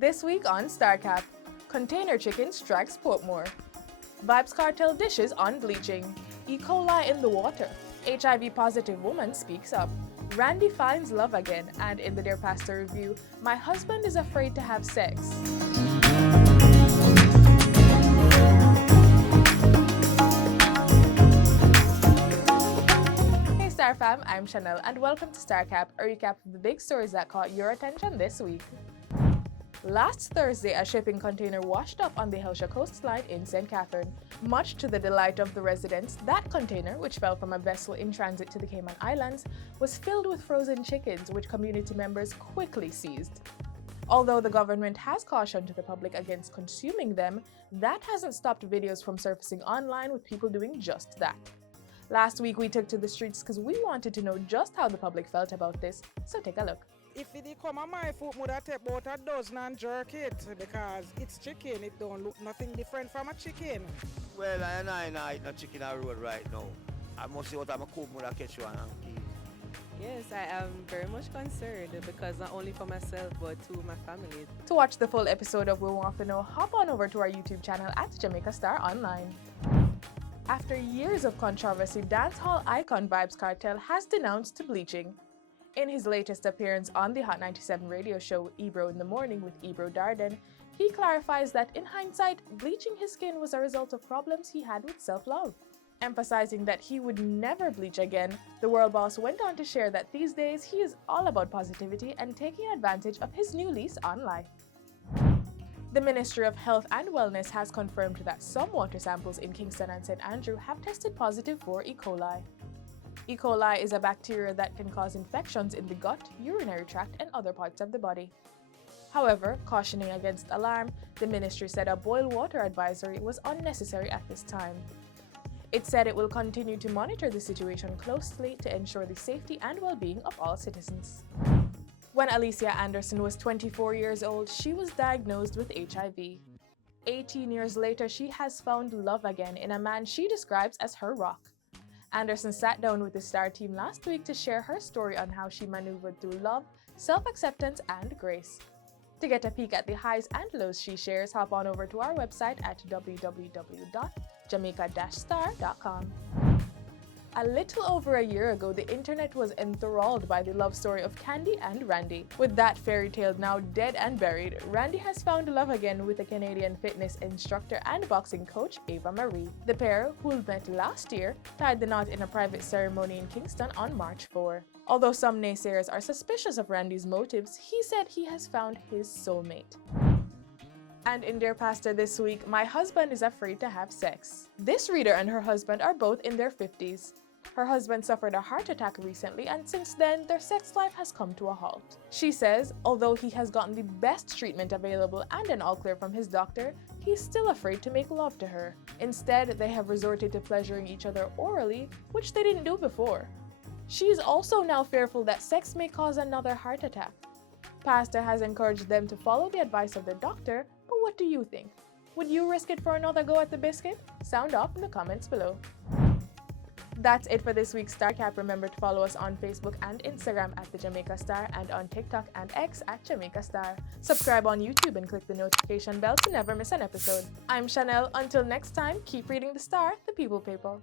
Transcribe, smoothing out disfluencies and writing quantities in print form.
This week on Starcap, container chicken strikes Portmore. Vybz Kartel dishes on Bleaching. E. coli in the water. HIV positive woman speaks up. Randy finds love again, and in the Dear Pastor review, my husband is afraid to have sex. Hey Star Fam, I'm Chanel, and welcome to Starcap, a recap of the big stories that caught your attention this week. Last Thursday, a shipping container washed up on the Hellshire coastline in St. Catherine. Much to the delight of the residents, that container, which fell from a vessel in transit to the Cayman Islands, was filled with frozen chickens, which community members quickly seized. Although the government has cautioned to the public against consuming them, that hasn't stopped videos from surfacing online with people doing just that. Last week, we took to the streets because we wanted to know just how the public felt about this, so take a look. If it come on my foot, would I take about a dozen and jerk it because it's chicken. It don't look nothing different from a chicken. Well, I eat no chicken on the road right now. I must see what I'm a cook with a catch one and keep. Yes, I am very much concerned because not only for myself but to my family. To watch the full episode of We Want to Know, hop on over to our YouTube channel at Jamaica Star Online. After years of controversy, dancehall icon Vybz Kartel has denounced Bleaching. In his latest appearance on the Hot 97 radio show Ebro in the Morning with Ebro Darden, he clarifies that in hindsight, bleaching his skin was a result of problems he had with self-love. Emphasizing that he would never bleach again, the world boss went on to share that these days he is all about positivity and taking advantage of his new lease on life. The Ministry of Health and Wellness has confirmed that some water samples in Kingston and St. Andrew have tested positive for E. coli. E. coli is a bacteria that can cause infections in the gut, urinary tract, and other parts of the body. However, cautioning against alarm, the ministry said a boil water advisory was unnecessary at this time. It said it will continue to monitor the situation closely to ensure the safety and well-being of all citizens. When Alicia Anderson was 24 years old, she was diagnosed with HIV. 18 years later, she has found love again in a man she describes as her rock. Anderson sat down with the Star team last week to share her story on how she maneuvered through love, self-acceptance, and grace. To get a peek at the highs and lows she shares, hop on over to our website at www.jamaica-star.com. A little over a year ago, the internet was enthralled by the love story of Candy and Randy. With that fairy tale now dead and buried, Randy has found love again with the Canadian fitness instructor and boxing coach Ava Marie. The pair, who met last year, tied the knot in a private ceremony in Kingston on March 4. Although some naysayers are suspicious of Randy's motives, he said he has found his soulmate. And in Dear Pastor this week, my husband is afraid to have sex. This reader and her husband are both in their 50s. Her husband suffered a heart attack recently, and since then, their sex life has come to a halt. She says, although he has gotten the best treatment available and an all-clear from his doctor, he's still afraid to make love to her. Instead, they have resorted to pleasuring each other orally, which they didn't do before. She is also now fearful that sex may cause another heart attack. Pastor has encouraged them to follow the advice of their doctor, but what do you think? Would you risk it for another go at the biscuit? Sound off in the comments below. That's it for this week's Starcap. Remember to follow us on Facebook and Instagram at The Jamaica Star and on TikTok and X at Jamaica Star. Subscribe on YouTube and click the notification bell to never miss an episode. I'm Chanel. Until next time, keep reading the Star, the People Paper.